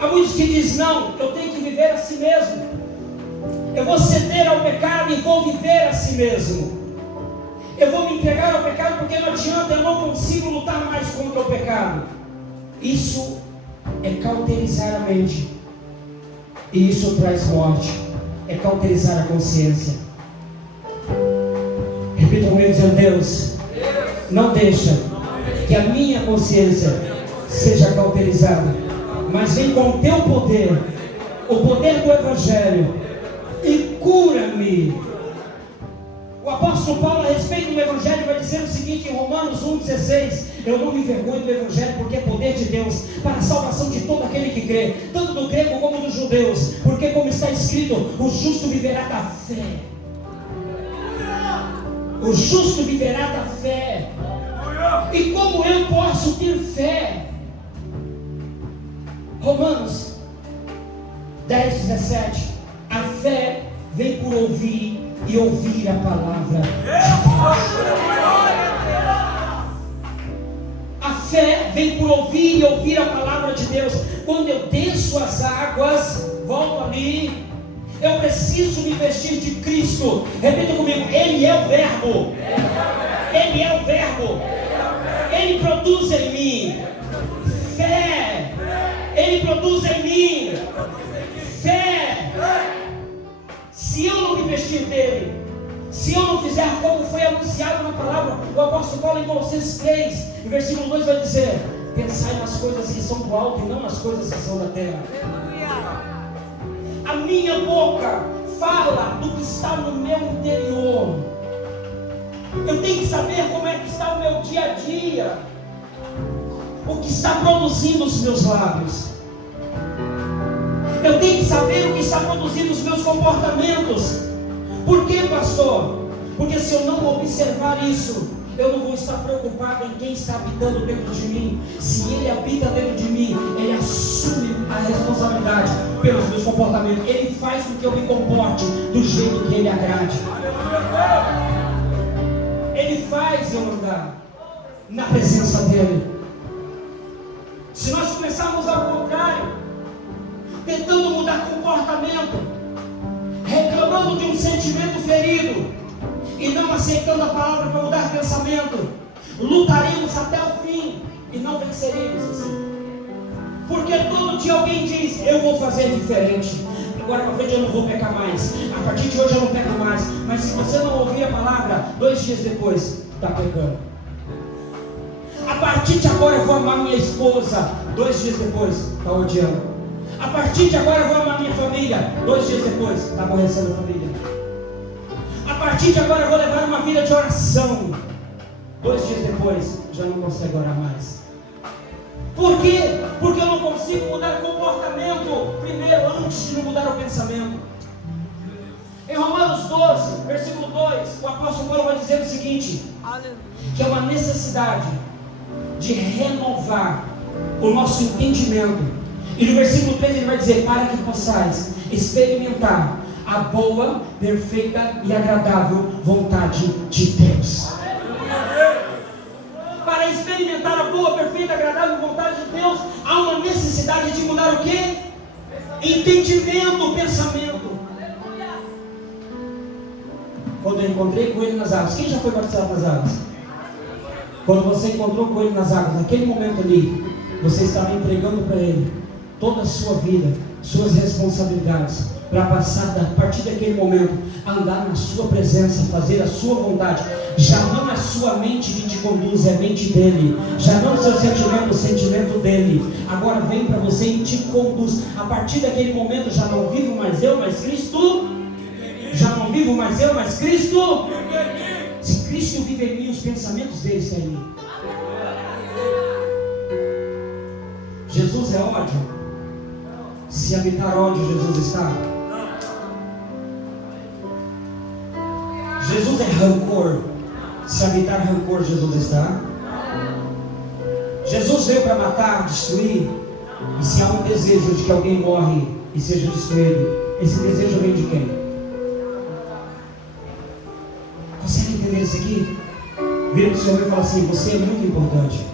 Há muitos que dizem: não, eu tenho que viver a si mesmo, eu vou ceder ao pecado e vou viver a si mesmo, eu vou me entregar ao pecado porque não adianta, eu não consigo lutar mais contra o pecado. Isso é cauterizar a mente, e isso traz morte. É cauterizar a consciência. Repita comigo dizendo: Deus, não deixa que a minha consciência seja cauterizada, mas vem com o teu poder, o poder do Evangelho, e cura-me. O apóstolo Paulo, a respeito do Evangelho, vai dizer o seguinte em Romanos 1,16: eu não me envergonho do Evangelho, porque é poder de Deus para a salvação de todo aquele que crê, tanto do grego como dos judeus, porque como está escrito, o justo viverá da fé. O justo viverá da fé. E como eu posso ter fé? Romanos 10,17: a fé vem por ouvir, e ouvir a palavra de Deus. A fé vem por ouvir e ouvir a palavra de Deus. Quando eu desço as águas, volto ali, eu preciso me vestir de Cristo. Repita comigo: Ele é o Verbo. Ele é o Verbo. Ele produz em mim fé. Ele Ele produz em mim fé. Se eu não me vestir dele, se eu não fizer como foi anunciado na palavra, o apóstolo Paulo em Colossenses 3, em versículo 2 vai dizer: pensai nas coisas que são do alto e não nas coisas que são da terra. A minha boca fala do que está no meu interior. Eu tenho que saber como é que está o meu dia a dia, o que está produzindo os meus lábios. Eu tenho que saber o que está produzindo os meus comportamentos. Por quê, pastor? Porque se eu não observar isso, eu não vou estar preocupado em quem está habitando dentro de mim. Se ele habita dentro de mim, ele assume a responsabilidade pelos meus comportamentos. Ele faz com que eu me comporte do jeito que ele agrade. Ele faz eu andar na presença dele. Se nós começarmos ao contrário, tentando mudar comportamento, reclamando de um sentimento ferido e não aceitando a palavra para mudar pensamento, lutaremos até o fim e não venceremos assim. Porque todo dia alguém diz: eu vou fazer diferente, agora para frente eu não vou pecar mais, a partir de hoje eu não peco mais. Mas se você não ouvir a palavra, 2 dias depois está pecando. A partir de agora eu vou amar minha esposa, 2 dias depois está odiando. A partir de agora eu vou amar minha família, 2 dias depois está aborrecendo a família. A partir de agora eu vou levar uma vida de oração, 2 dias depois já não consegue orar mais. Por quê? Porque eu não consigo mudar o comportamento primeiro, antes de não mudar o pensamento. Em Romanos 12, versículo 2, o apóstolo Paulo vai dizer o seguinte: que é uma necessidade de renovar o nosso entendimento. E no versículo 3 ele vai dizer: para que possais experimentar a boa, perfeita e agradável vontade de Deus. Para experimentar a boa, perfeita e agradável vontade de Deus, há uma necessidade de mudar o quê? Entendimento, pensamento. Quando eu encontrei com ele nas águas, quem já foi batizado nas águas? Quando você encontrou com ele nas águas, naquele momento ali, você estava entregando para ele toda a sua vida, suas responsabilidades, para passar a partir daquele momento a andar na sua presença, fazer a sua vontade. Já não é sua mente que te conduz, é a mente dele. Já não é o seu sentimento, o sentimento dele. Agora vem para você e te conduz. A partir daquele momento já não vivo mais eu, mas Cristo. Já não vivo mais eu, mas Cristo. Se Cristo vive em mim, os pensamentos dele estão em mim. Jesus é ódio. Se habitar ódio, Jesus está. Jesus é rancor. Se habitar rancor, Jesus está. Jesus veio para matar, destruir. E se há um desejo de que alguém morre e seja destruído, esse desejo vem de quem? Consegue entender isso aqui? Vira para o Senhor e fala assim: você é muito importante.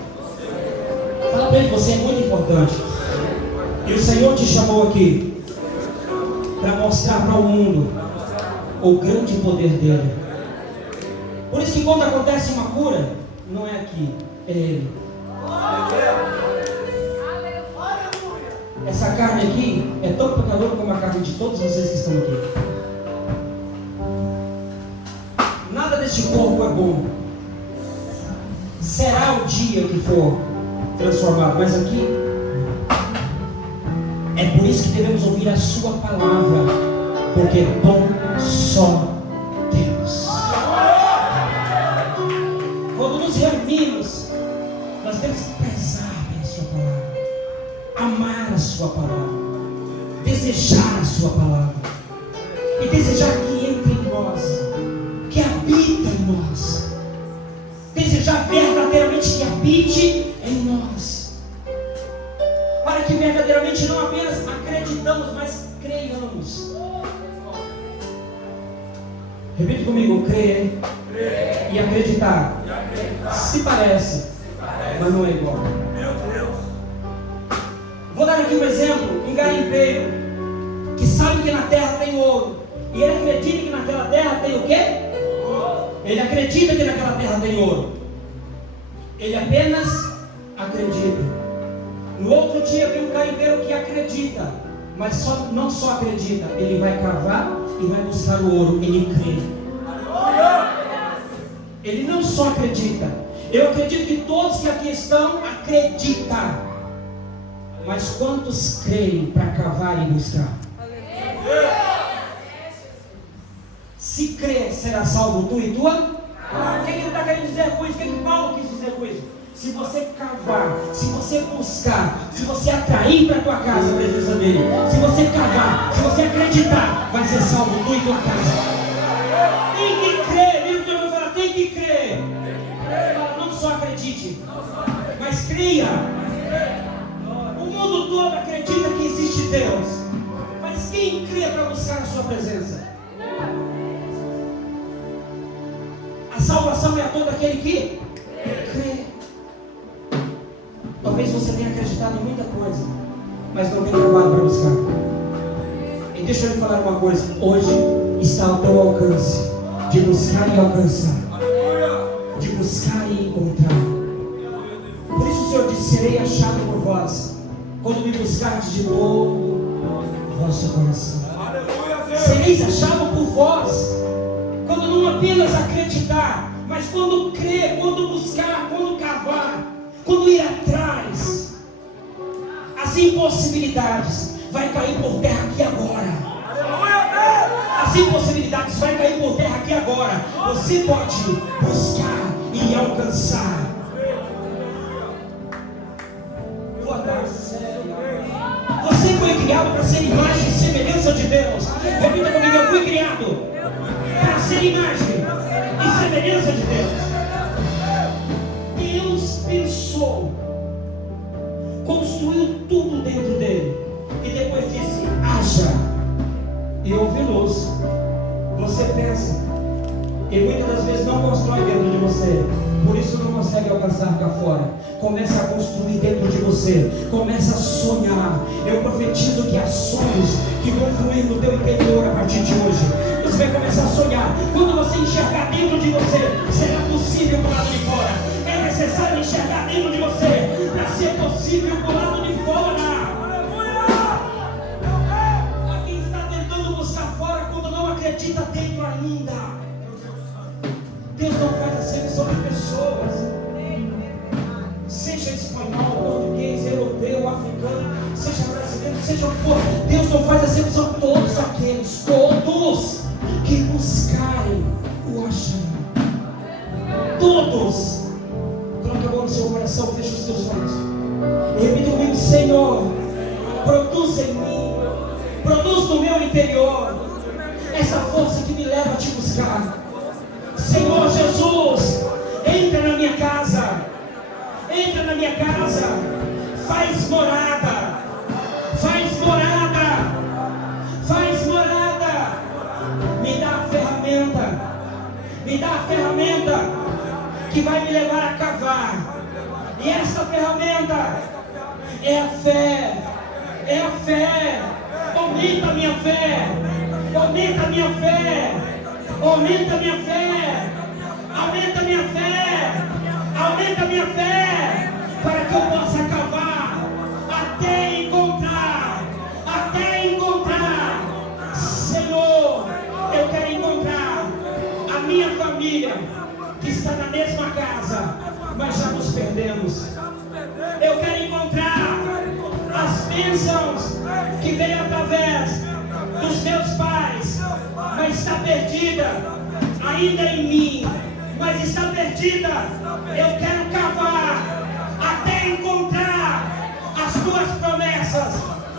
Fala para ele: você é muito importante. E o Senhor te chamou aqui para mostrar para o mundo o grande poder dele. Por isso que quando acontece uma cura, não é aqui, é ele. Essa carne aqui é tão pecadora como a carne de todos vocês que estão aqui. Nada deste corpo é bom. Será o dia que for transformado, mas aqui é por isso que devemos ouvir a sua palavra, porque é bom só Deus. Quando nos reunimos, nós temos que prezar pela sua palavra, amar a sua palavra, desejar a sua palavra, e desejar que entre em nós, que habita em nós, desejar verdadeiramente que habite em nós, para que verdadeiramente não apenas acreditamos, mas creiamos. Repita comigo: crer e acreditar. Se parece, mas não é igual. Vou dar aqui um exemplo: um garimpeiro que sabe que na terra tem ouro, e ele acredita que naquela terra tem o quê? Ele acredita que naquela terra tem ouro. Ele apenas acredita. No outro dia vem um garimpeiro que acredita, mas não só acredita, ele vai cavar e vai buscar o ouro, ele crê. Ele não só acredita. Eu acredito que todos que aqui estão acreditam. Mas quantos creem para cavar e buscar? Se crer, será salvo tu e tua? O que ele está querendo dizer com isso? O que Paulo quis dizer com isso? Se você cavar, se você buscar, se você atrair para a tua casa a presença dele, se você cavar, se você acreditar, vai ser salvo tu e tua casa. Tem que crer, livro de Deus fala, tem que crer. Fala, não só acredite, mas cria. O mundo todo acredita que existe Deus, mas quem crê para buscar a sua presença? A salvação é a todo aquele que crê. Talvez você tenha acreditado em muita coisa, mas não tenha cavado para buscar. E deixa eu lhe falar uma coisa: hoje está ao teu alcance de buscar e alcançar, de buscar e encontrar. Por isso o Senhor disse: serei achado por vós, quando me buscardes de todo o vosso coração. Sereis achado por vós, quando não apenas acreditar, mas quando crer, quando buscar, quando cavar, quando ir atrás. As impossibilidades vai cair por terra aqui agora. As impossibilidades vai cair por terra aqui agora. Você pode buscar e alcançar. Vou dar sério. Você foi criado para ser imagem e semelhança de Deus. Repita comigo: eu fui criado para ser imagem e semelhança de Deus. Deus pensou, construiu tudo dentro dele e depois disse: haja, e houve luz. Você pensa e muitas das vezes não constrói dentro de você, por isso não consegue alcançar cá fora. Começa a construir dentro de você, começa a sonhar. Eu profetizo que há sonhos que vão fluir no teu interior a partir de hoje. Você vai começar a sonhar. Quando você enxergar dentro de você, será possível do lado de fora. É necessário enxergar dentro de você para ser possível do lado de fora. Há quem está tentando buscar fora quando não acredita dentro ainda. Deus não faz acepção de pessoas, seja espanhol, português, europeu, africano, seja brasileiro, seja o que for. Deus não faz acepção de todos aqueles, todos que buscarem o acharão. Todos. Coloque a mão no seu coração, feche os seus olhos e repita comigo: Senhor, produz em mim, produz no meu interior essa força que me leva a te buscar. Senhor Jesus, entra na minha casa, entra na minha casa, faz morada, faz morada, faz morada. Me dá a ferramenta, me dá a ferramenta que vai me levar a cavar. E essa ferramenta é a fé, é a fé. Aumenta a minha fé, aumenta a minha fé, aumenta a minha fé, aumenta a minha fé, aumenta a minha fé, para que eu possa cavar até encontrar. Senhor, eu quero encontrar a minha família que está na mesma casa, mas já nos perdemos. Eu quero encontrar as bênçãos que veio através dos meus pais, mas está perdida ainda em mim, mas está perdida. Eu quero cavar até encontrar as tuas promessas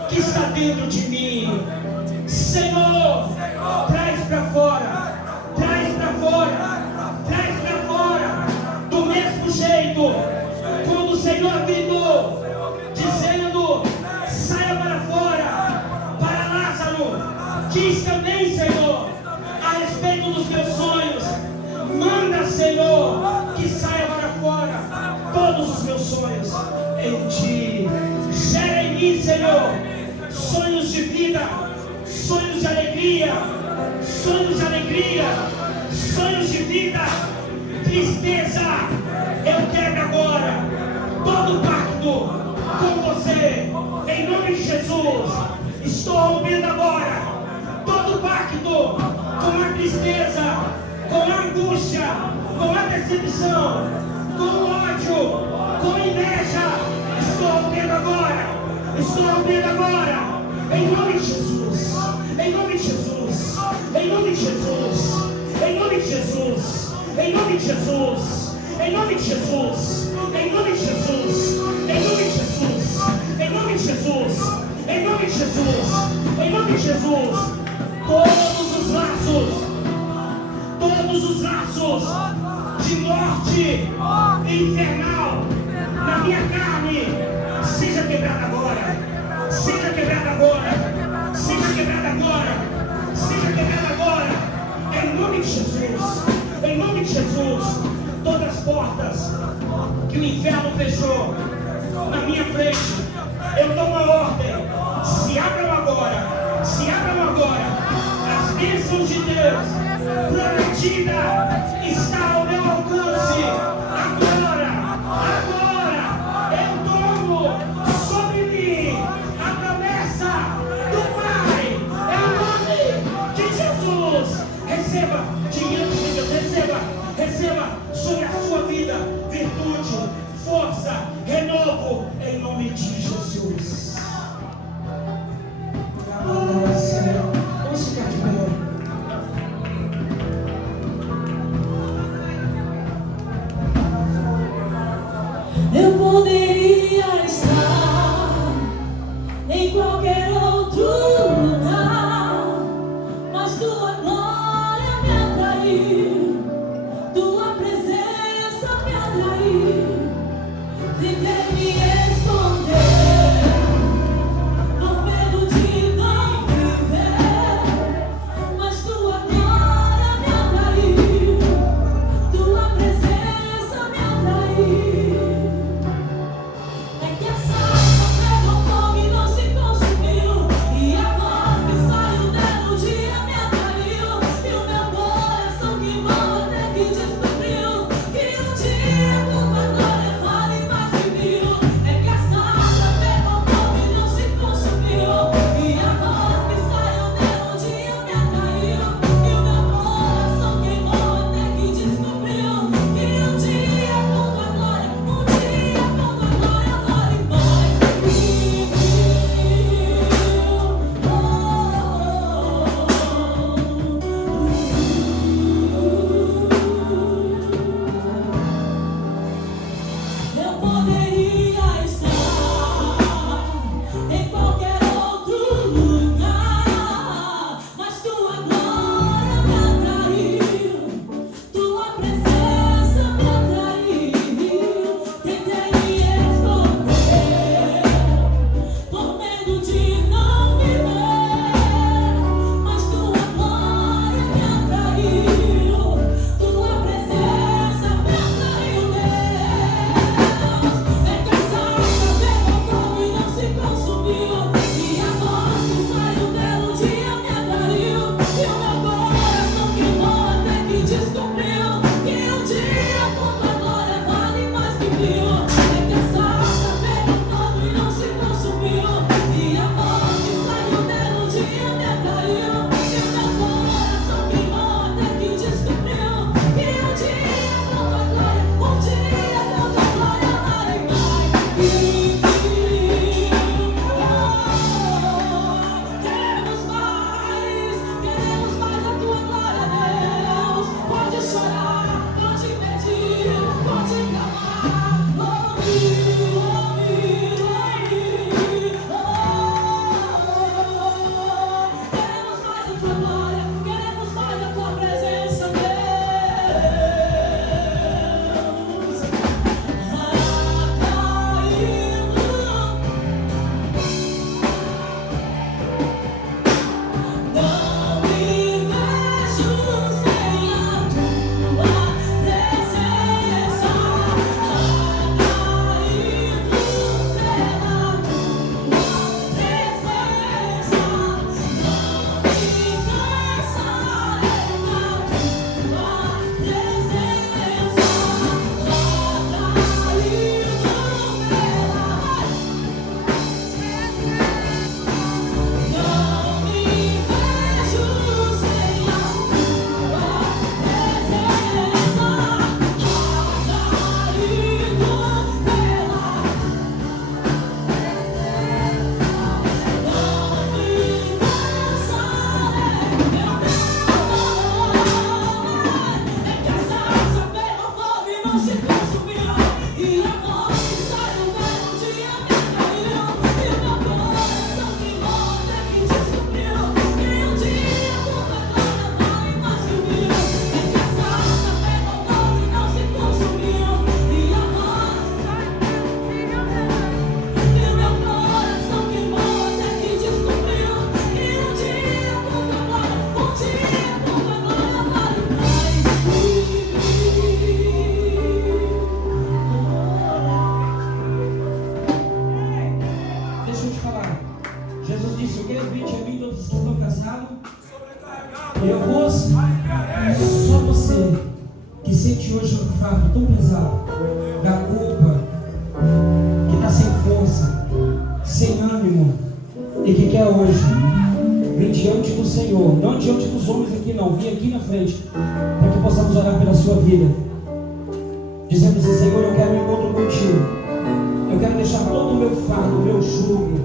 que está dentro de mim. Senhor, traz para fora, traz para fora, traz para fora. Do mesmo jeito, quando o Senhor gritou, dizendo: saia para fora, para Lázaro, diz também, Senhor, a respeito dos meus sonhos. Manda, Senhor, que saia para fora todos os meus sonhos em Ti. Gera em mim, Senhor, sonhos de vida, sonhos de alegria, sonhos de alegria, sonhos de vida. Tristeza, eu quero agora todo pacto com você. Estou rompendo agora todo pacto com a tristeza, com a angústia, com a decepção, com o ódio, com a inveja. Estou rompendo agora. Estou rompendo agora. Em nome de Jesus. Em nome de Jesus. Em nome de Jesus. Em nome de Jesus. Em nome de Jesus. Em nome de Jesus. Em nome de Jesus. Em nome de Jesus. Em nome de Jesus. Em nome de Jesus. Em nome de Jesus. Todos os laços de morte infernal na minha carne, seja quebrado agora. Seja quebrado agora. Seja quebrado agora. Seja quebrado agora. Em nome de Jesus. Em nome de Jesus. Todas as portas que o inferno fechou na minha frente, eu dou uma ordem. Se abram agora. Se abram agora. As bênçãos de Deus prometida está ao meu alcance. Agora eu tomo sobre mim a promessa do Pai. Em nome de Jesus. Receba dinheiro de Deus. Receba sobre a sua vida virtude, força, renovo, em nome de Jesus. Vamos ficar de pé. vinde a mim todos os que estão cansados. Eu vos. Só você que sente hoje um fardo tão pesado, da culpa, que está sem força, sem ânimo, e que quer hoje vir diante do Senhor, não diante dos homens aqui não, vir aqui na frente, para que possamos orar pela sua vida, dizendo assim: Senhor, eu quero um encontro contigo, eu quero deixar todo o meu fardo, o meu jugo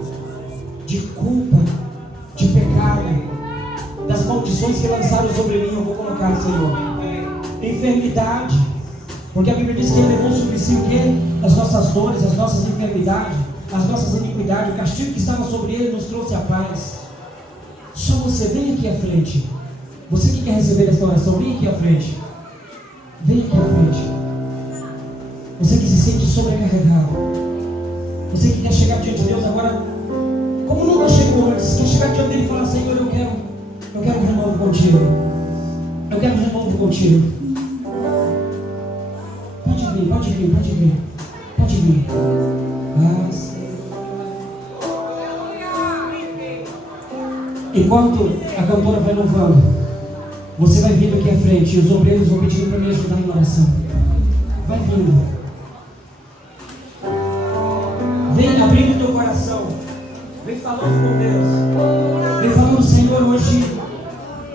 de culpa, de pecado, das maldições que lançaram sobre mim, eu vou colocar, Senhor. Enfermidade, porque a Bíblia diz que Ele levou sobre si o quê? As nossas dores, as nossas enfermidades, as nossas iniquidades. O castigo que estava sobre Ele nos trouxe a paz. Só você, vem aqui à frente. Você que quer receber esta oração, vem aqui à frente. Vem aqui à frente. Você que se sente sobrecarregado, você que quer chegar diante de Deus agora como nunca chegou antes, quer chegar diante dele e falar: Senhor, eu quero um renovo contigo. Eu quero um renovo contigo. Pode vir, pode vir, pode vir. Pode vir. Enquanto a cantora vai louvando, você vai vindo aqui à frente e os obreiros vão pedir para me ajudar em oração. Vai vindo. Vem abrindo teu coração. Vem falando com Deus. Vem falando: Senhor, hoje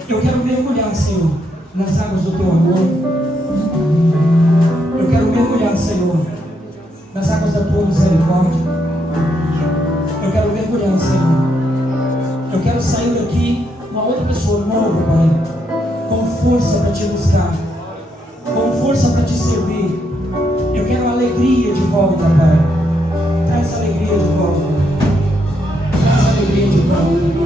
eu quero mergulhar, Senhor, nas águas do teu amor. Eu quero mergulhar, Senhor, nas águas da tua misericórdia. Eu quero mergulhar, Senhor. Eu quero sair daqui uma outra pessoa nova, Pai, com força para te buscar, com força para te servir. Eu quero alegria de volta, Pai. Traz alegria de volta. Traz alegria de volta.